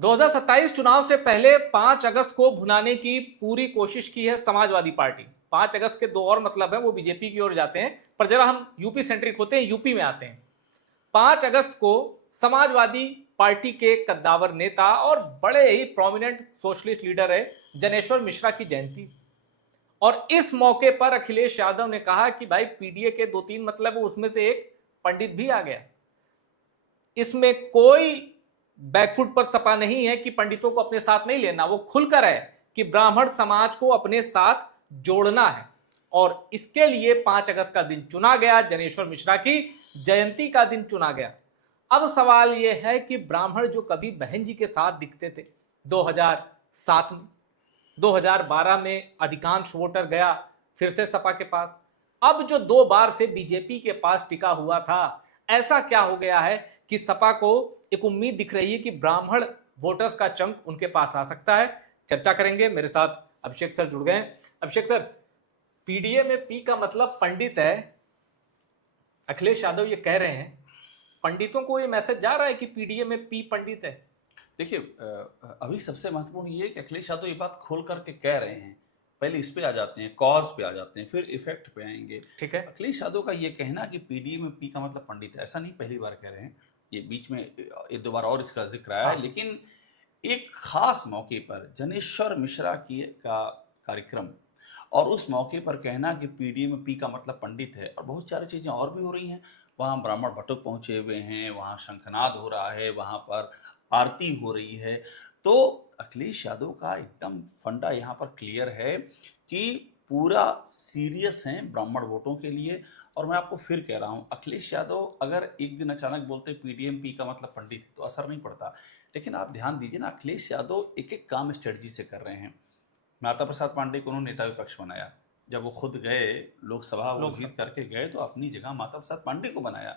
2027 चुनाव से पहले 5 अगस्त को भुनाने की पूरी कोशिश की है समाजवादी पार्टी। 5 अगस्त के दो और मतलब है, वो बीजेपी की ओर जाते हैं, पर जरा हम यूपी सेंट्रिक होते हैं, यूपी में आते हैं। 5 अगस्त को समाजवादी पार्टी के कद्दावर नेता और बड़े ही प्रोमिनेंट सोशलिस्ट लीडर है जनेश्वर मिश्रा की जयंती। और इस मौके पर अखिलेश यादव ने कहा कि भाई पीडीए के 2-3 मतलब, उसमें से एक पंडित भी आ गया। इसमें कोई बैकफुट पर सपा नहीं है कि पंडितों को अपने साथ नहीं लेना, वो खुलकर है कि ब्राह्मण समाज को अपने साथ जोड़ना है। और इसके लिए 5 अगस्त का दिन चुना गया, जनेश्वर मिश्रा की जयंती का दिन चुना गया। अब सवाल यह है कि ब्राह्मण जो कभी बहन जी के साथ दिखते थे 2007 में, 2012 में अधिकांश वोटर गया फिर से सपा के पास, अब जो 2 बार से बीजेपी के पास टिका हुआ था, ऐसा क्या हो गया है कि सपा को एक उम्मीद दिख रही है कि ब्राह्मण वोटर्स का चंक उनके पास आ सकता है। चर्चा करेंगे, मेरे साथ अभिषेक सर जुड़ गए हैं। अभिषेक सर, पीडीए में पी का मतलब पंडित है, अखिलेश यादव ये कह रहे हैं, पंडितों को ये मैसेज जा रहा है कि पीडीए में पी पंडित है? देखिए, अभी सबसे महत्वपूर्ण ये है कि अखिलेश यादव ये बात खोल करके कह रहे हैं। पहले इस पे आ जाते हैं, कॉज पे आ जाते हैं, फिर इफेक्ट पे आएंगे। ठीक है। अखिलेश यादव का ये कहना कि पीडीए में पी का मतलब पंडित है, ऐसा नहीं पहली बार कह रहे हैं। ये बीच में 1-2 बार और इसका जिक्र आया है। लेकिन एक खास मौके पर जनेश्वर मिश्रा की का कार्यक्रम और उस मौके पर कहना कि पीडीए में पी का मतलब पंडित है, और बहुत सारी चीज़ें और भी हो रही हैं। वहाँ ब्राह्मण भट्टुक पहुँचे हुए हैं, वहाँ शंखनाद हो रहा है, वहाँ पर आरती हो रही है। तो अखिलेश यादव का एकदम फंडा यहाँ पर क्लियर है कि पूरा सीरियस हैं ब्राह्मण वोटों के लिए। और मैं आपको फिर कह रहा हूँ, अखिलेश यादव अगर एक दिन अचानक बोलते पीडीएम पी का मतलब पंडित, तो असर नहीं पड़ता। लेकिन आप ध्यान दीजिए ना, अखिलेश यादव एक एक काम स्ट्रेटजी से कर रहे हैं। माता प्रसाद पांडे को उन्होंने नेता विपक्ष बनाया, जब वो खुद गए लोकसभा, वो जीत करके गए, तो अपनी जगह माता प्रसाद पांडे को बनाया।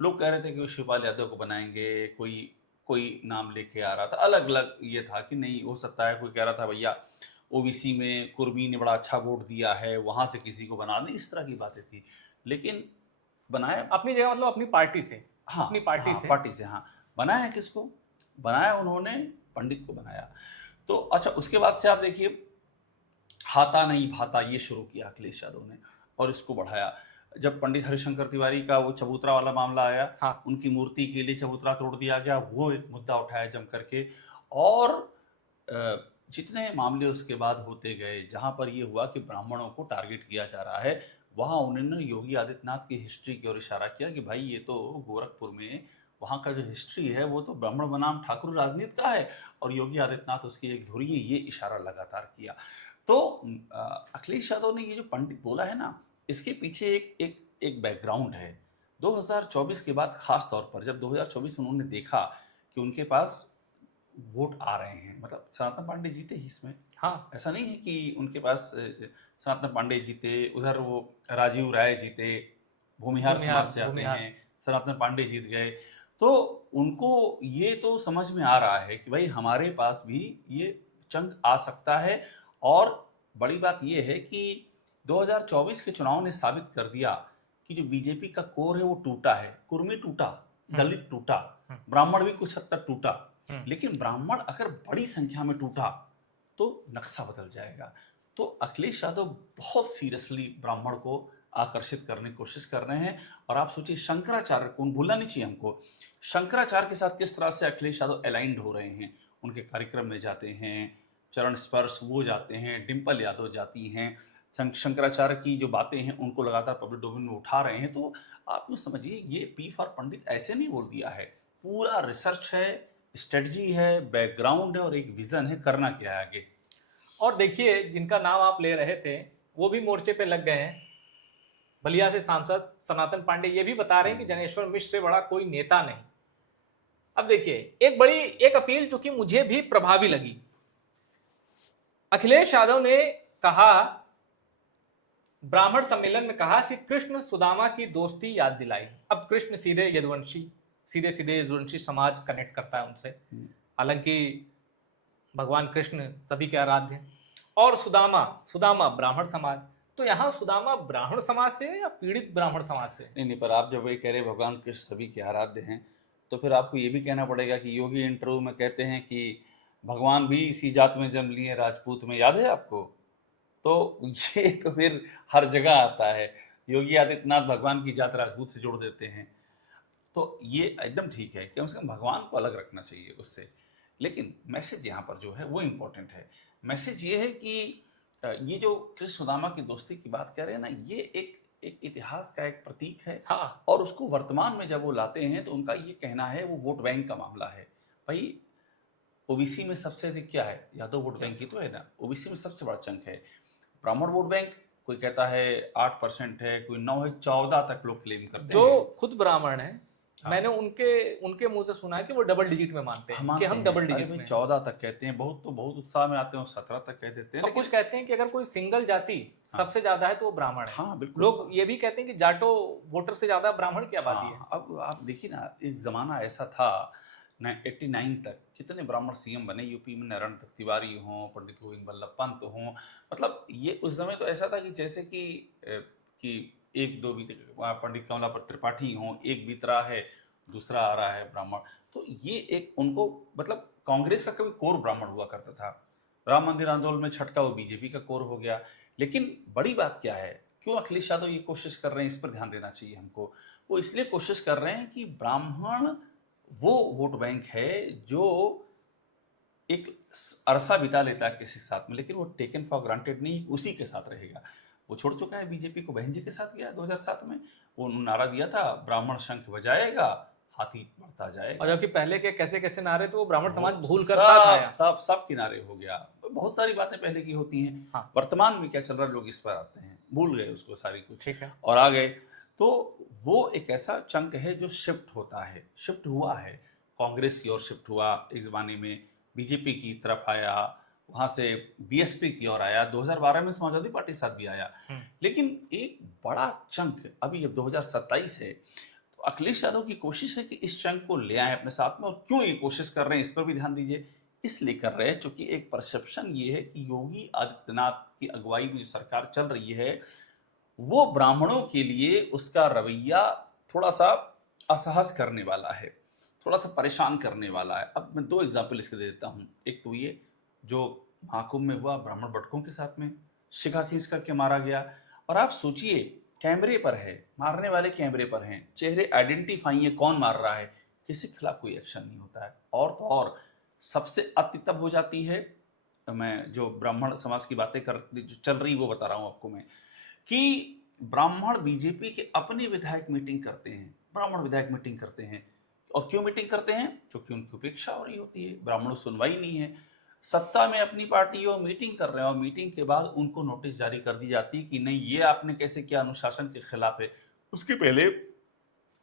लोग कह रहे थे कि वो शिवपाल यादव को बनाएंगे, कोई कोई नाम लेके आ रहा था, अलग अलग ये था कि नहीं हो सकता है। कोई कह रहा था भैया ओबीसी में कुर्मी ने बड़ा अच्छा वोट दिया है, वहां से किसी को बना, नहीं, इस तरह की बातें थी। लेकिन बनाया अपनी जगह मतलब अपनी पार्टी से। हाँ, अपनी पार्टी हाँ, से पार्टी से, हाँ। बनाया किसको? बनाया उन्होंने पंडित को बनाया। तो अच्छा, उसके बाद से आप देखिए, हाथा नहीं भाता ये शुरू किया अखिलेश यादव ने, और इसको बढ़ाया। जब पंडित हरिशंकर तिवारी का वो चबूतरा वाला मामला आया, हाँ। उनकी मूर्ति के लिए चबूतरा तोड़ दिया गया, वो एक मुद्दा उठाया जम करके। और जितने मामले उसके बाद होते गए, जहां पर ये हुआ कि ब्राह्मणों को टारगेट किया जा रहा है, वहां उन्होंने योगी आदित्यनाथ की हिस्ट्री की ओर इशारा किया कि भाई ये तो गोरखपुर में वहाँ का जो हिस्ट्री है वो तो ब्राह्मण बनाम ठाकुर राजनीति का है, और योगी आदित्यनाथ उसकी एक धुरी है, ये इशारा लगातार किया। तो अखिलेश यादव ने ये जो पंडित बोला है ना, इसके पीछे एक एक एक बैकग्राउंड है। 2024 के बाद खास तौर पर, जब 2024 में उन्होंने देखा कि उनके पास वोट आ रहे हैं, मतलब सनातन पांडे जीते ही इसमें, हाँ। ऐसा नहीं है कि उनके पास सनातन पांडे जीते, उधर वो राजीव राय जीते, भूमिहार समाज से आते हैं, सनातन पांडे जीत गए। तो उनको ये तो समझ में आ रहा है कि भाई हमारे पास भी ये चंक आ सकता है। और बड़ी बात ये है कि 2024 के चुनाव ने साबित कर दिया कि जो बीजेपी का कोर है वो टूटा है। कुर्मी टूटा, दलित टूटा, ब्राह्मण भी कुछ हद तक टूटा, लेकिन ब्राह्मण अगर बड़ी संख्या में टूटा तो नक्शा बदल जाएगा। तो अखिलेश यादव बहुत सीरियसली ब्राह्मण को आकर्षित करने की कोशिश कर रहे हैं। और आप सोचिए, शंकराचार्य को भूलना नहीं चाहिए हमको। शंकराचार्य के साथ किस तरह से अखिलेश यादव अलाइंड हो रहे हैं, उनके कार्यक्रम में जाते हैं, चरण स्पर्श वो जाते हैं, डिम्पल यादव जाती हैं, शंकराचार्य की जो बातें हैं उनको लगातार पब्लिक डोमेन में उठा रहे हैं। तो आप यूँ समझिए, ये पी फॉर पंडित ऐसे नहीं बोल दिया है, पूरा रिसर्च है, स्ट्रेटजी है, बैकग्राउंड है, और एक विजन है करना क्या है आगे। और देखिए, जिनका नाम आप ले रहे थे वो भी मोर्चे पे लग गए हैं। बलिया से सांसद सनातन पांडे ये भी बता रहे हैं कि जनेश्वर मिश्र से बड़ा कोई नेता नहीं। अब देखिए, एक अपील जो कि मुझे भी प्रभावी लगी, अखिलेश यादव ने कहा, ब्राह्मण सम्मेलन में कहा कि कृष्ण सुदामा की दोस्ती याद दिलाई। अब कृष्ण सीधे यदुवंशी समाज कनेक्ट करता है उनसे, हालांकि भगवान कृष्ण सभी के आराध्य हैं। और सुदामा ब्राह्मण समाज, तो यहाँ सुदामा ब्राह्मण समाज से या पीड़ित ब्राह्मण समाज से? नहीं, पर आप जब ये कह रहे भगवान कृष्ण सभी के आराध्य हैं, तो फिर आपको ये भी कहना पड़ेगा कि योगी इंटरव्यू में कहते हैं कि भगवान भी इसी जात में जन्म लिए, राजपूत में, याद है आपको? तो ये तो फिर हर जगह आता है, योगी आदित्यनाथ भगवान की जात राजपूत से जोड़ देते हैं। तो ये एकदम ठीक है, कम से कम भगवान को अलग रखना चाहिए उससे। लेकिन मैसेज यहाँ पर जो है वो इम्पोर्टेंट है। मैसेज ये है कि ये जो कृष्ण सुदामा की दोस्ती की बात कर रहे हैं ना, ये एक इतिहास का एक प्रतीक है। हाँ, और उसको वर्तमान में जब वो लाते हैं तो उनका ये कहना है वो वोट बैंक का मामला है। भाई, ओबीसी में सबसे अधिक क्या है? यादव वोट बैंक ही तो है ना। ओबीसी में सबसे बड़ा चंक है। ब्राह्मण वोट बैंक कोई कहता है 8% है, कोई 9 है, 14 तक लोग क्लेम करते जो हैं। खुद ब्राह्मण है, हाँ। मैंने उनके मुंह से सुना है कि वो डबल डिजिट में मानते हैं कि हम डबल डिजिट में हैं। 14 तक कहते हैं, बहुत तो बहुत उत्साह में आते हैं, 17 तक कह देते हैं। और कुछ कहते हैं कि अगर कोई सिंगल जाति सबसे ज्यादा है तो वो ब्राह्मण है। हाँ, बिल्कुल। लोग ये भी कहते हैं कि जाटो वोटर से ज्यादा ब्राह्मण की आबादी है। हाँ, अब आप देखिए ना, एक जमाना ऐसा था 89 तक, कितने ब्राह्मण सीएम बने यूपी में, नारायण तिवारी हों, पंडित गोविंद बल्लभ पंत हों। मतलब ये उस समय तो ऐसा था कि जैसे कि एक दो बीत पंडित कमलापत त्रिपाठी हों, एक बीत रहा है, दूसरा आ रहा है ब्राह्मण। तो ये एक उनको, मतलब कांग्रेस का कभी कोर ब्राह्मण हुआ करता था। राम मंदिर आंदोलन में छटका वो बीजेपी का कोर हो गया। लेकिन बड़ी बात क्या है, क्यों अखिलेश यादव ये कोशिश कर रहे हैं, इस पर ध्यान देना चाहिए हमको। वो इसलिए कोशिश कर रहे हैं कि ब्राह्मण वो वोट बैंक है जो एक अरसा बिता लेता है किसी के साथ में, लेकिन वो टेकन फॉर ग्रांटेड नहीं, उसी के साथ रहेगा। वो छोड़ चुका है बीजेपी को, बहन जी के साथ गया 2007 में। वो नारा दिया था, ब्राह्मण शंख बजाएगा, हाथी बढ़ता और जाएगा। जबकि पहले के कैसे कैसे नारे तो वो ब्राह्मण समाज वो भूल कर साथ आया। सब किनारे हो गया। बहुत सारी बातें पहले की होती हैं। हाँ। वर्तमान में क्या चल रहा है, लोग इस पर आते हैं, भूल गए उसको सारी कुछ, ठीक है। और आ गए। तो वो एक ऐसा चंक है जो शिफ्ट होता है, शिफ्ट हुआ है, कांग्रेस की ओर शिफ्ट हुआ एक जमाने में, बीजेपी की तरफ आया, वहां से बीएसपी की ओर आया, 2012 में समाजवादी पार्टी के साथ भी आया। लेकिन एक बड़ा चंक अभी जब 2027 है, तो अखिलेश यादव की कोशिश है कि इस चंक को ले आए अपने साथ में। और क्यों ये कोशिश कर रहे हैं, इस पर भी ध्यान दीजिए। इसलिए कर रहे हैं क्योंकि एक परसेप्शन ये है कि योगी आदित्यनाथ की अगुवाई में जो सरकार चल रही है, वो ब्राह्मणों के लिए उसका रवैया थोड़ा सा असहज करने वाला है, थोड़ा सा परेशान करने वाला है। अब मैं 2 एग्जाम्पल इसके दे देता हूँ। एक तो ये जो महाकुंभ में हुआ, ब्राह्मण बटकों के साथ में शिखा खींच करके मारा गया। और आप सोचिए, कैमरे पर है, मारने वाले कैमरे पर हैं, चेहरे आइडेंटिफाई है कौन मार रहा है, किसी के खिलाफ कोई एक्शन नहीं होता है। और तो और सबसे अति तब हो जाती है, मैं जो ब्राह्मण समाज की बातें कर जो चल रही वो बता रहा हूँ आपको मैं, कि ब्राह्मण बीजेपी के अपने विधायक मीटिंग करते हैं, ब्राह्मण विधायक मीटिंग करते हैं। और क्यों मीटिंग करते हैं? क्योंकि उनकी उपेक्षा हो रही होती है, ब्राह्मणों सुनवाई नहीं है। सत्ता में अपनी पार्टी हो, मीटिंग कर रहे हैं, और मीटिंग के बाद उनको नोटिस जारी कर दी जाती है कि नहीं, ये आपने कैसे किया, अनुशासन के खिलाफ है। उसके पहले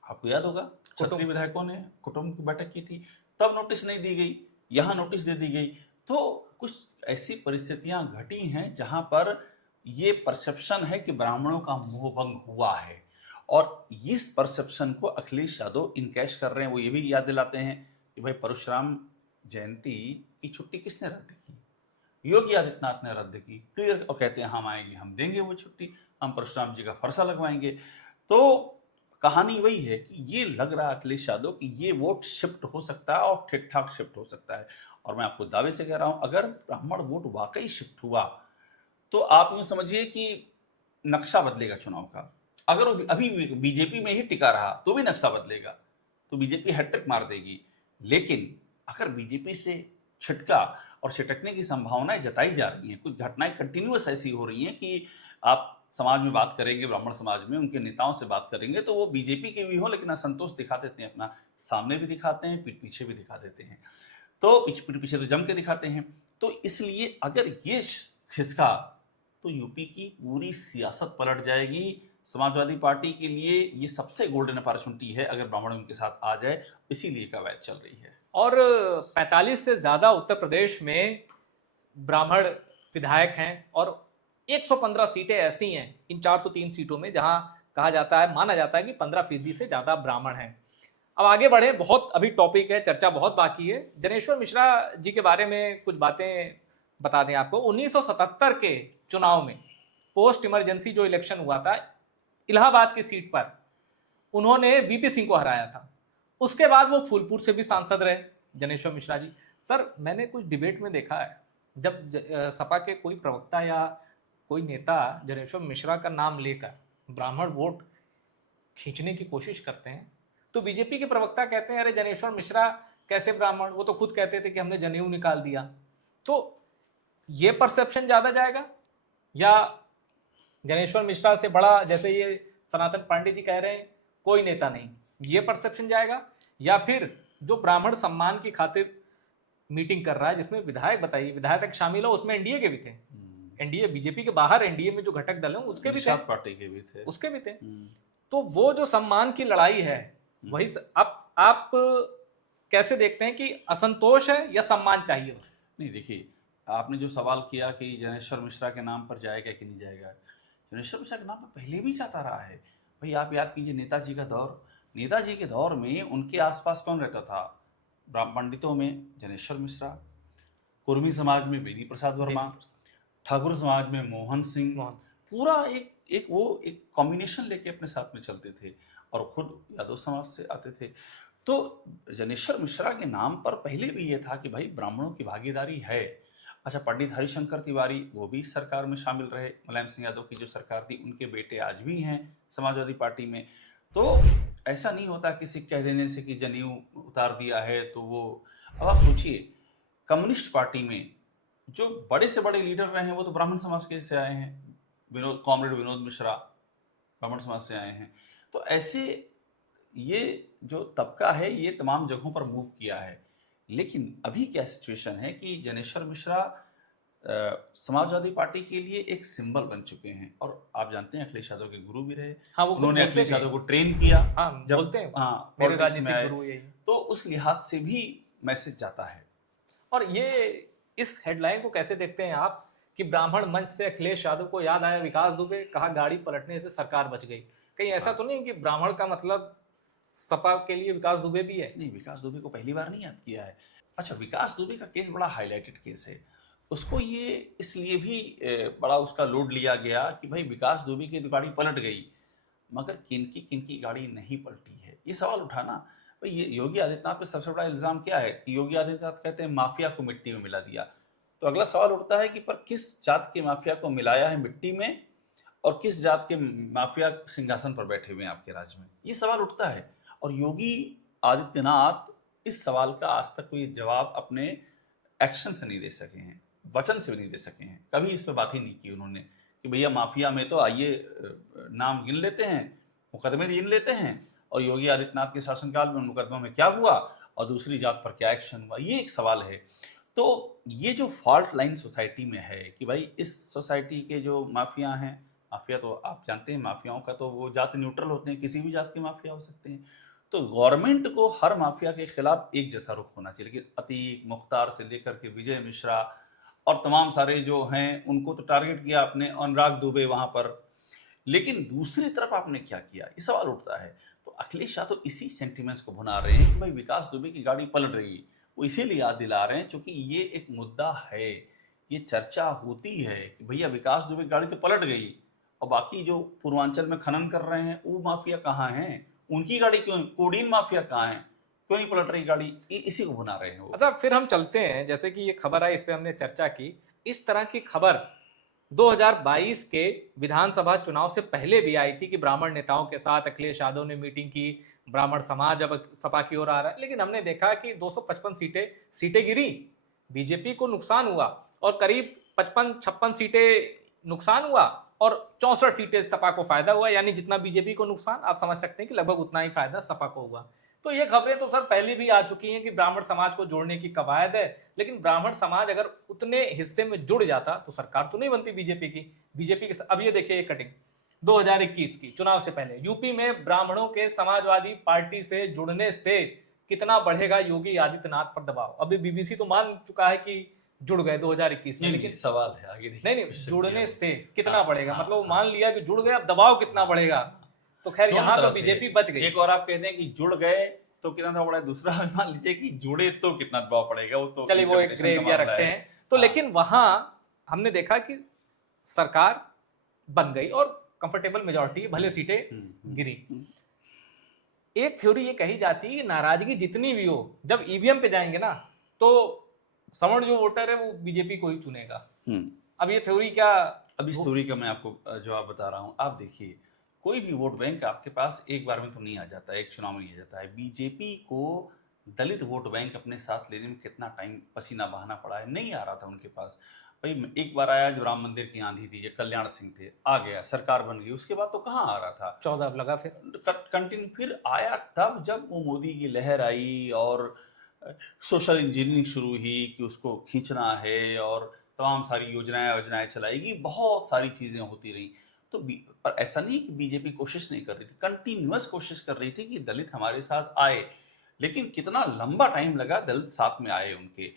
आपको याद होगा क्षत्रिय विधायकों ने कुटुंब की बैठक की थी, तब नोटिस नहीं दी गई, यहाँ नोटिस दे दी गई। तो कुछ ऐसी परिस्थितियां घटी हैं जहां पर ये परसेप्शन है कि ब्राह्मणों का मोहभंग हुआ है। और इस परसेप्शन को अखिलेश यादव इनकैश कर रहे हैं। वो ये भी याद दिलाते हैं कि भाई, परशुराम जयंती की छुट्टी किसने रद्द की? योगी आदित्यनाथ ने रद्द की, क्लियर। और कहते हैं हम आएंगे, हम देंगे वो छुट्टी, हम परशुराम जी का फरसा लगवाएंगे। तो कहानी वही है कि ये लग रहा है अखिलेश यादव कि ये वोट शिफ्ट हो सकता है, और ठीक ठाक शिफ्ट हो सकता है। और मैं आपको दावे से कह रहा हूं, अगर ब्राह्मण वोट वाकई शिफ्ट हुआ तो आप यूं समझिए कि नक्शा बदलेगा चुनाव का। अगर वो अभी बीजेपी में ही टिका रहा तो भी नक्शा बदलेगा, तो बीजेपी हैट्रिक मार देगी। लेकिन अगर बीजेपी से छिटका, और छिटकने की संभावनाएं जताई जा रही हैं, कुछ घटनाएं कंटिन्यूअस ऐसी हो रही हैं कि आप समाज में बात करेंगे, ब्राह्मण समाज में उनके नेताओं से बात करेंगे, तो वो बीजेपी के भी हो लेकिन असंतोष दिखा देते हैं, अपना सामने भी दिखाते हैं, पीठ पीछे भी दिखा देते हैं। तो पीठ पीछे तो जम के दिखाते हैं। तो इसलिए अगर ये खिसका तो यूपी की पूरी सियासत पलट जाएगी। समाजवादी पार्टी के लिए ये सबसे गोल्डन अपॉर्चुनिटी है अगर ब्राह्मण उनके साथ आ जाए, इसीलिए का वैच चल रही है। और 45 से ज्यादा उत्तर प्रदेश में ब्राह्मण विधायक हैं, और 115 सीटें ऐसी हैं इन 403 सीटों में जहां कहा जाता है, माना जाता है कि 15% से ज्यादा ब्राह्मण हैं। अब आगे बढ़े, बहुत अभी टॉपिक है, चर्चा बहुत बाकी है। जनेश्वर मिश्रा जी के बारे में कुछ बातें बता दें आपको। 1977 के चुनाव में पोस्ट इमरजेंसी जो इलेक्शन हुआ था इलाहाबाद की सीट पर, उन्होंने वीपी सिंह को हराया था। उसके बाद वो फूलपुर से भी सांसद रहे जनेश्वर मिश्रा जी। सर मैंने कुछ डिबेट में देखा है, जब सपा के कोई प्रवक्ता या कोई नेता जनेश्वर मिश्रा का नाम लेकर ब्राह्मण वोट खींचने की कोशिश करते हैं तो बीजेपी के प्रवक्ता कहते हैं अरे जनेश्वर मिश्रा कैसे ब्राह्मण, वो तो खुद कहते थे कि हमने जनेऊ निकाल दिया। तो ये परसेप्शन ज्यादा जाएगा या जनेश्वर मिश्रा से बड़ा, जैसे ये सनातन पांडे जी कह रहे हैं, कोई नेता नहीं, ये परसेप्शन जाएगा, या फिर जो ब्राह्मण सम्मान की खातिर मीटिंग कर रहा है जिसमें विधायक, बताइए विधायक तक शामिल हो, उसमें एनडीए के भी थे, एनडीए बीजेपी के बाहर एनडीए में जो घटक दल हैं उसके भी थे, पार्टी के भी थे, उसके भी थे। तो वो जो सम्मान की लड़ाई है वही आप कैसे देखते हैं कि असंतोष है या सम्मान चाहिए बस? नहीं देखिए, आपने जो सवाल किया कि जनेश्वर मिश्रा के नाम पर जाएगा कि नहीं जाएगा, जनेश्वर मिश्रा के नाम पर पहले भी जाता रहा है भाई। आप याद कीजिए नेताजी का दौर, नेताजी के दौर में उनके आसपास कौन रहता था? ब्राह्मण पंडितों में जनेश्वर मिश्रा, कुर्मी समाज में बेनी प्रसाद वर्मा, ठाकुर समाज में मोहन सिंह, पूरा एक कॉम्बिनेशन लेके अपने साथ में चलते थे और खुद यादव समाज से आते थे। तो जनेश्वर मिश्रा के नाम पर पहले भी ये था कि भाई ब्राह्मणों की भागीदारी है। अच्छा, पंडित हरिशंकर तिवारी वो भी इस सरकार में शामिल रहे, मुलायम सिंह यादव की जो सरकार थी, उनके बेटे आज भी हैं समाजवादी पार्टी में। तो ऐसा नहीं होता किसी कह देने से कि जनेऊ उतार दिया है तो वो। अब आप सोचिए, कम्युनिस्ट पार्टी में जो बड़े से बड़े लीडर रहे हैं वो तो ब्राह्मण समाज के से आए हैं। कॉमरेड विनोद मिश्रा ब्राह्मण समाज से आए हैं। तो ऐसे ये जो तबका है ये तमाम जगहों पर मूव किया है। लेकिन अभी क्या सिचुएशन है कि जनेश्वर मिश्रा समाजवादी पार्टी के लिए एक सिंबल बन चुके हैं। और आप जानते हैं अखिलेश यादव के गुरु भी रहे। हाँ, वो उन्होंने अखिलेश यादव को ट्रेन किया। हाँ, जब बोलते हैं हाँ मेरे पॉलिटिक्स में आए, गुरु यही। तो उस लिहाज से भी मैसेज जाता है। और ये इस हेडलाइन को कैसे देखते हैं आप कि ब्राह्मण मंच से अखिलेश यादव को याद आया विकास दुबे, कहा गाड़ी पलटने से सरकार बच गई। कहीं ऐसा तो नहीं कि ब्राह्मण का मतलब सपा के लिए विकास दुबे भी है? नहीं, विकास दुबे को पहली बार नहीं याद किया है। अच्छा, विकास दुबे का केस बड़ा हाईलाइटेड केस है। उसको ये इसलिए भी बड़ा उसका लोड लिया गया कि भाई विकास दुबे की गाड़ी पलट गई, मगर किनकी गाड़ी नहीं पलटी है, ये सवाल उठाना। भाई ये योगी आदित्यनाथ पे सबसे बड़ा इल्जाम क्या है कि योगी आदित्यनाथ कहते हैं माफिया को मिट्टी में मिला दिया। तो अगला सवाल उठता है कि पर किस जात के माफिया को मिलाया है मिट्टी में और किस जात के माफिया सिंहासन पर बैठे हुए हैं आपके राज्य में, ये सवाल उठता है। और योगी आदित्यनाथ इस सवाल का आज तक कोई जवाब अपने एक्शन से नहीं दे सके हैं, वचन से भी नहीं दे सके हैं। कभी इस पर बात ही नहीं की उन्होंने कि भैया माफिया में तो आइए नाम गिन लेते हैं, मुकदमे गिन लेते हैं, और योगी आदित्यनाथ के शासनकाल में उन मुकदमों में क्या हुआ और दूसरी जात पर क्या एक्शन हुआ, ये एक सवाल है। तो ये जो फॉल्ट लाइन सोसाइटी में है कि भाई इस सोसाइटी के जो माफिया हैं, माफिया तो आप जानते हैं माफियाओं का तो वो जात न्यूट्रल होते हैं, किसी भी जात के माफिया हो सकते हैं। तो गवर्नमेंट को हर माफिया के खिलाफ एक जैसा रुख होना चाहिए। लेकिन अतीक मुख्तार से लेकर के विजय मिश्रा और तमाम सारे जो हैं उनको तो टारगेट किया आपने, अनुराग दुबे वहां पर। लेकिन दूसरी तरफ आपने क्या किया, ये सवाल उठता है। तो अखिलेश यादव इसी सेंटिमेंट्स को भुना रहे हैं कि भाई विकास दुबे की गाड़ी पलट रही, वो इसीलिए याद दिला रहे हैं क्योंकि ये एक मुद्दा है, ये चर्चा होती है कि भैया विकास दुबे की गाड़ी तो पलट गई और बाकी जो पूर्वांचल में खनन कर रहे हैं वो माफिया कहाँ हैं, उनकी गाड़ी क्यों, कोडीन माफिया कहाँ है, क्यों नहीं पलट रही गाड़ी, इसी को भुना रहे हैं वो। अच्छा, फिर हम चलते हैं, जैसे कि ये खबर आई इस पे हमने चर्चा की, इस तरह की खबर 2022 के विधानसभा चुनाव से पहले भी आई थी कि ब्राह्मण नेताओं के साथ अखिलेश यादव ने मीटिंग की, ब्राह्मण समाज अब सपा की ओर आ रहा है। लेकिन हमने देखा कि 255 सीटें गिरी, बीजेपी को नुकसान हुआ और करीब 55-56 सीटें नुकसान हुआ और 64 सीटें सपा को फायदा हुआ। यानी जितना बीजेपी को नुकसान, आप समझ सकते हैं कि लगभग उतना ही फायदा सपा को हुआ। तो ये खबरें तो सर पहले भी आ चुकी हैं कि ब्राह्मण समाज को जोड़ने की कवायद है, लेकिन ब्राह्मण समाज अगर उतने हिस्से में जुड़ जाता तो सरकार तो नहीं बनती बीजेपी की। अब ये देखिए ये कटिंग 2021 की चुनाव से पहले यूपी में ब्राह्मणों के समाजवादी पार्टी से जुड़ने से कितना बढ़ेगा योगी आदित्यनाथ पर दबाव। अभी बीबीसी तो मान चुका है कि जुड़ गए 2021 में, लेकिन सवाल है आगे नहीं जुड़ने से कितना बढ़ेगा, मतलब वो मान लिया कि जुड़ गए, अब दबाव कितना बढ़ेगा। तो खैर यहाँ तो बीजेपी बच गई। एक और आप कहते हैं कि जुड़ गए तो कितना दबाव पड़ेगा, दूसरा मान लीजिए कि जुड़े तो कितना दबाव पड़ेगा, वो तो चलिए वो एक ग्रे एरिया रखते हैं। तो लेकिन वहां हमने देखा कि सरकार बन गई और कंफर्टेबल मेजॉरिटी, भले सीटें गिरी। एक थ्योरी ये कही जाती है कि नाराजगी जितनी भी हो, जब ईवीएम पे जाएंगे ना तो सवर्ण जो वोटर है वो बीजेपी को ही चुनेगा। अब ये थ्योरी क्या? अब इस थ्योरी का मैं आपको जवाब बता रहा हूँ। आप देखिए, कोई भी वोट बैंक आपके पास एक बार में तो नहीं आ जाता है, एक चुनाव में नहीं आ जाता है। बीजेपी को दलित वोट बैंक अपने साथ लेने में कितना टाइम पसीना बहाना पड़ा है, नहीं आ रहा था उनके पास। भाई एक बार आया जब राम मंदिर की आंधी थी, कल्याण सिंह थे, आ गया, सरकार बन गई, उसके बाद तो कहाँ आ रहा था। 14 अब लगा, फिर कंटिन्यू फिर आया तब जब वो मोदी की लहर आई और सोशल इंजीनियरिंग शुरू हुई कि उसको खींचना है और तमाम सारी योजनाएं चलाएगी, बहुत सारी चीजें होती रही। तो पर ऐसा नहीं कि बीजेपी कोशिश नहीं कर रही थी, कंटिन्यूअस कोशिश कर रही थी कि दलित हमारे साथ आए, लेकिन कितना लंबा टाइम लगा दलित साथ में आए उनके।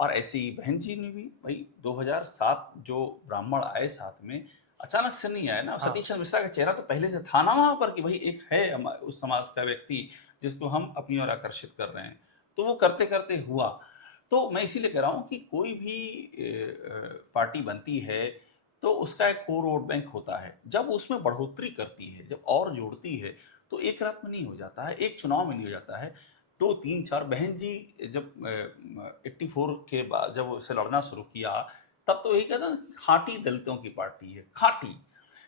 और ऐसे ही बहन जी ने भी, भाई 2007 जो ब्राह्मण आए साथ में, अचानक से नहीं आया ना। हाँ। सतीश चंद्र मिश्रा का चेहरा तो पहले से था ना वहां पर कि भाई एक है उस समाज का व्यक्ति जिसको हम अपनी ओर आकर्षित कर रहे हैं, तो वो करते करते हुआ। तो मैं इसीलिए कह रहा हूँ कि कोई भी पार्टी बनती है तो उसका एक कोर वोट बैंक होता है। जब उसमें बढ़ोतरी करती है, जब और जोड़ती है, तो एक रात में नहीं हो जाता है, एक चुनाव में नहीं हो जाता है। 2 3 4 बहन जी जब 84 के बाद जब उसे लड़ना शुरू किया, तब तो यही कहता ना, खांटी दलितों की पार्टी है, खांटी।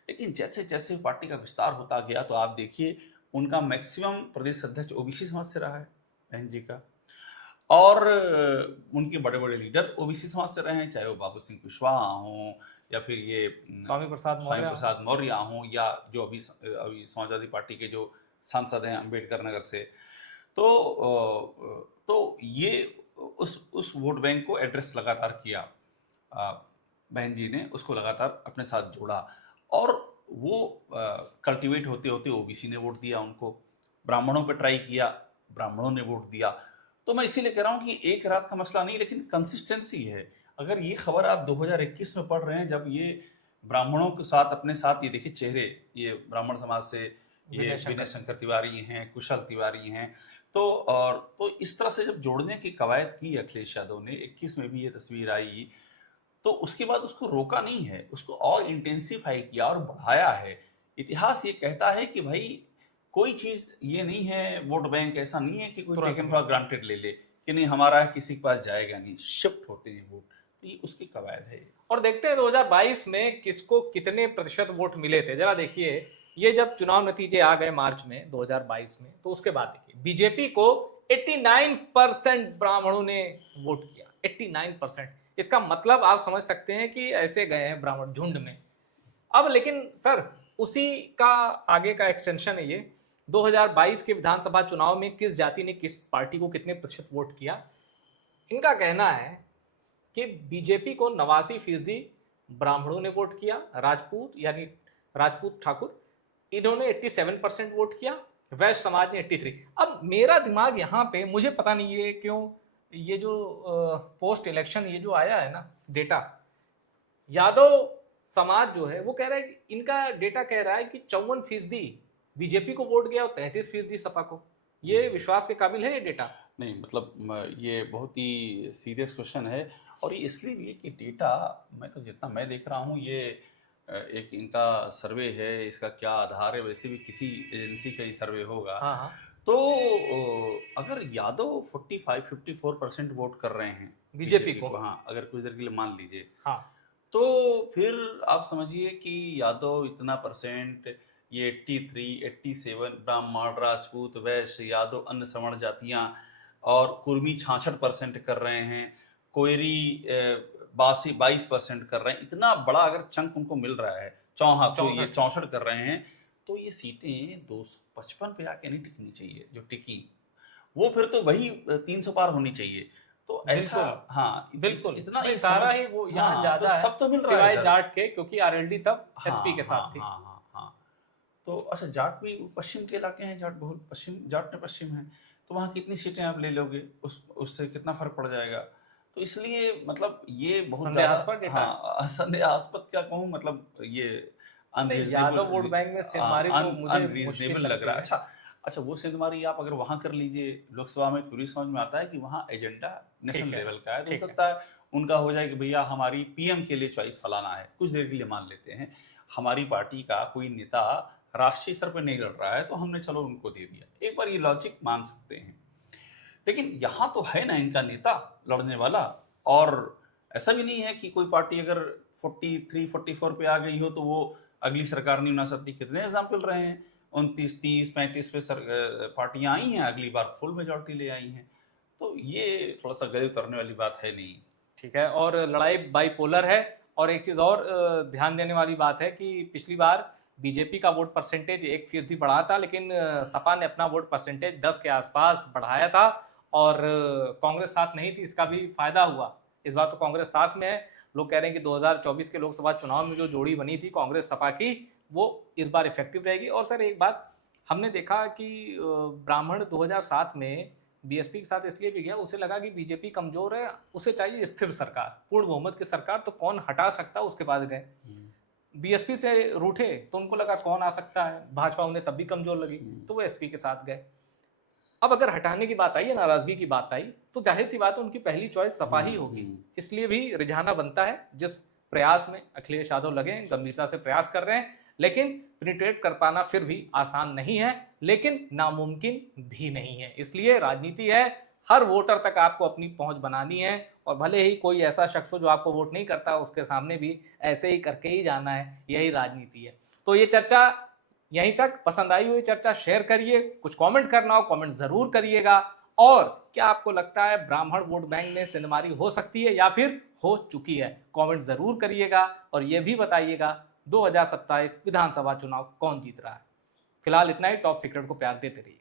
लेकिन जैसे जैसे पार्टी का विस्तार होता गया तो आप देखिए उनका मैक्सिमम प्रदेश अध्यक्ष ओबीसी समाज से रहा है बहन जी का, और उनके बड़े बड़े लीडर ओबीसी समाज से रहे हैं, चाहे वो बाबू सिंह कुशवाहा हों या फिर ये स्वामी प्रसाद मौर्य हों, या जो अभी समाजवादी पार्टी के जो सांसद हैं अम्बेडकर नगर से। तो ये उस वोट बैंक को एड्रेस लगातार किया, बहन जी ने उसको लगातार अपने साथ जोड़ा, और वो कल्टीवेट होते होते ओबीसी ने वोट दिया उनको, ब्राह्मणों पे ट्राई किया, ब्राह्मणों ने वोट दिया। तो मैं इसीलिए कह रहा हूँ कि एक रात का मसला नहीं, लेकिन कंसिस्टेंसी है। अगर ये खबर आप 2021 में पढ़ रहे हैं, जब ये ब्राह्मणों के साथ अपने साथ, ये देखिए चेहरे, ये ब्राह्मण समाज से ये विनय शंकर तिवारी हैं, कुशल तिवारी हैं, तो इस तरह से जब जोड़ने की कवायद की अखिलेश यादव ने, 21 में भी ये तस्वीर आई, तो उसके बाद उसको रोका नहीं है, उसको और इंटेंसिफाई किया और बढ़ाया है। इतिहास ये कहता है कि भाई कोई चीज ये नहीं है, वोट बैंक ऐसा नहीं है कि कोई टेकन फॉर ग्रांटेड ले ले कि नहीं हमारा है, किसी के पास जाएगा नहीं, शिफ्ट होते हैं वोट, तो ये उसकी कवायद है। और देखते हैं 2022 में किसको कितने प्रतिशत वोट मिले थे। जरा देखिए, ये जब चुनाव नतीजे आ गए मार्च में 2022 में, तो उसके बाद देखिए बीजेपी को 89% ब्राह्मणों ने वोट किया, 89%। इसका मतलब आप समझ सकते हैं कि ऐसे गए हैं ब्राह्मण झुंड में। अब लेकिन सर उसी का आगे का एक्सटेंशन है ये, 2022 के विधानसभा चुनाव में किस जाति ने किस पार्टी को कितने प्रतिशत वोट किया। इनका कहना है कि बीजेपी को 89% ब्राह्मणों ने वोट किया, राजपूत यानी राजपूत ठाकुर, इन्होंने 87% वोट किया, वैश्य समाज ने 83। अब मेरा दिमाग यहाँ पे, मुझे पता नहीं ये क्यों, ये जो पोस्ट इलेक्शन ये जो आया है ना डेटा, यादव समाज जो है वो कह रहा है कि इनका डेटा कह रहा है कि 54% बीजेपी को वोट गया और 33% सपा को। ये विश्वास के काबिल है ये डेटा? नहीं, मतलब ये बहुत ही सीरियस क्वेश्चन है, और ये इसलिए भी है कि डेटा, मैं तो जितना मैं देख रहा हूँ, ये एक इनका सर्वे है, इसका क्या आधार है, वैसे भी किसी एजेंसी का ही सर्वे होगा। हाँ हाँ। तो अगर यादव 45-54% वोट कर रहे हैं बीजेपी को, हाँ, अगर कुछ देर के लिए मान लीजिए, हाँ, तो फिर आप समझिए कि यादव इतना परसेंट, ये 83, 87, ब्राह्मण, राजपूत, वैश्य, यादव, अन्य सवर्ण जातियां और कुर्मी 66% कर रहे हैं, कोयरी 22% कर रहे हैं। इतना बड़ा अगर चंक उनको मिल रहा है, तो ये 64 कर रहे हैं, तो ये सीटें 255 पे आके नहीं टिकनी चाहिए। जो टिकी वो फिर तो वही 300 पार होनी चाहिए। तो ऐसा, हाँ बिल्कुल, इतना ही सारा ही वो यहाँ ज्यादा तो सब तो मिल रहा है सिवाय जाट के, क्योंकि आरएलडी तब एसपी के साथ थी। हाँ। तो अच्छा, जाट भी पश्चिम के इलाके हैं, जाट बहुत पश्चिम, जाट ने पश्चिम है, तो वहाँ कितनी सीटें आप ले लोगे, उससे कितना फर्क पड़ जाएगा। तो इसलिए मतलब ये बहुत संदेहास्पद, हाँ संदेहास्पद क्या कहूँ, मतलब ये यादव वोट बैंक में सिंहमारी तो मुझे अनरीजनेबल लग रहा है। अच्छा वो सिंहमारी आप अगर वहां कर लीजिए, लोकसभा में थोड़ी समझ में आता है कि वहाँ एजेंडा नेशनल लेवल का है, तो हो सकता है उनका हो जाए कि भैया हमारी पीएम के लिए चॉइस फलाना है, कुछ देर के लिए मान लेते हैं, हमारी पार्टी का कोई नेता राष्ट्रीय स्तर पर नहीं लड़ रहा है तो हमने चलो उनको दे दिया। एक बार ये लॉजिक मान सकते हैं, लेकिन यहाँ तो है ना इनका नेता लड़ने वाला। और ऐसा भी नहीं है कि कोई पार्टी अगर 43 44 पे आ गई हो तो वो अगली सरकार नहीं बना सकती। कितने एग्जाम्पल रहे हैं, 29 30 35 पे पार्टियां आई हैं, अगली बार फुल मेजोरिटी ले आई हैं। तो ये थोड़ा सा गले उतरने वाली बात है नहीं। ठीक है, और लड़ाई बाइपोलर है। और एक चीज़ और ध्यान देने वाली बात है कि पिछली बार बीजेपी का वोट परसेंटेज 1% बढ़ा था, लेकिन सपा ने अपना वोट परसेंटेज 10 के आसपास बढ़ाया था और कांग्रेस साथ नहीं थी। इसका भी फायदा हुआ। इस बार तो कांग्रेस साथ में है। लोग कह रहे हैं कि 2024 के लोकसभा चुनाव में जो जोड़ी बनी थी कांग्रेस सपा की, वो इस बार इफेक्टिव रहेगी। और सर एक बात हमने देखा कि ब्राह्मण 2007 में बीएसपी के साथ इसलिए भी गया, उसे लगा कि बीजेपी कमजोर है, उसे चाहिए स्थिर सरकार, पूर्ण बहुमत की सरकार, तो कौन हटा सकता, उसके पास गए। बीएसपी से रूठे तो उनको लगा कौन आ सकता है, भाजपा उन्हें तब भी कमजोर लगी तो वो एसपी के साथ गए। अब अगर हटाने की बात आई है, नाराजगी की बात आई, तो जाहिर सी बात है उनकी पहली चॉइस सपा ही होगी। इसलिए भी रिझाना बनता है। जिस प्रयास में अखिलेश यादव लगे, गंभीरता से प्रयास कर रहे हैं, लेकिन पेनिट्रेट कर पाना फिर भी आसान नहीं है, लेकिन नामुमकिन भी नहीं है। इसलिए राजनीति है, हर वोटर तक आपको अपनी पहुंच बनानी है, और भले ही कोई ऐसा शख्स हो जो आपको वोट नहीं करता, उसके सामने भी ऐसे ही करके ही जाना है। यही राजनीति है। तो ये चर्चा यहीं तक। पसंद आई हुई चर्चा शेयर करिए, कुछ कमेंट करना हो कमेंट जरूर करिएगा। और क्या आपको लगता है ब्राह्मण वोट बैंक में सिंधमारी हो सकती है या फिर हो चुकी है, कमेंट जरूर करिएगा। और ये भी बताइएगा 2027 विधानसभा चुनाव कौन जीत रहा है। फिलहाल इतना ही। टॉप सीक्रेट को प्यार देते रहिए।